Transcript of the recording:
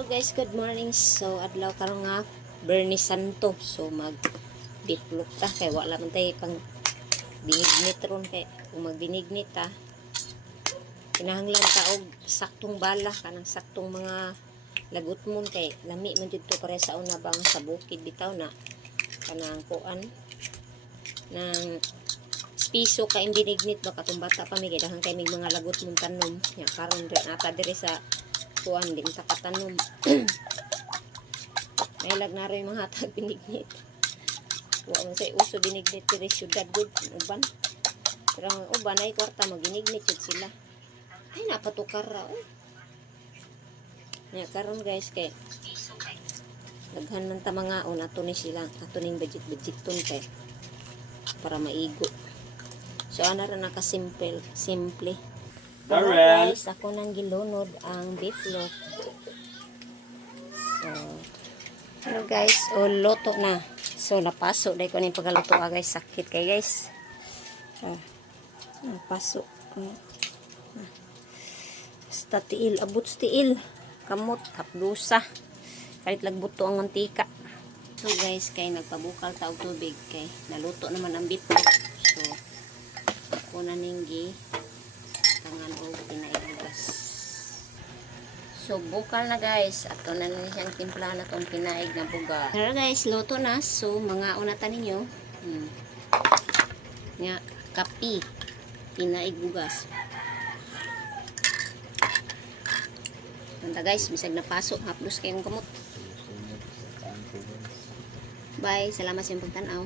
Hello guys, good morning. So adlaw karon nga Bernie Santo. So mag bitlog ta kay wala man tay pang binignit ron kay kung magbinignit ta kinahanglan ta og saktong bala kanang saktong mga lagot mon kay lami man jud to pare sa una bang sa bukid bitaw na kanang kuan nang piso ka imbinignit ba katong bata pa mi kay daghang kay mig mga lagot mong tanom nya karon ata diri sa kuan din ta katanom. May lag na rin mga hatag binignit. Wa man say uso binignit diri syudad gud uban. Pero ang uban ay kwarta maginignit jud sila. Ay napatukar ra oy. Nya karon guys kay daghan man ta mga on ato ni sila ato ning budget-budgeton kay para maigo. So ana ra naka simple. Alright. Guys, ako nang gilunod ang beef loaf. So, ano guys, loto na. So, napaso. Dahil ko na yung pagkaluto guys. Sakit kay guys. So, napaso. Basta tiil. Abot tiil. Kamot. Hapdusa. Kahit lagbuto ang mantika. So guys, kay nagpabukal taog tubig. Kay naluto naman ang beef loaf. So, ako na ninggi tangan o pinaigas. So bukal na guys, ato na lang siyang timpla na itong pinaig na buga. Pero guys, luto na. So mga unatan ninyo nga kapi pinaig bugas. Manda guys, bisag na paso haplos kayong kamot. Bye, salamat sa inyong pagtanaw.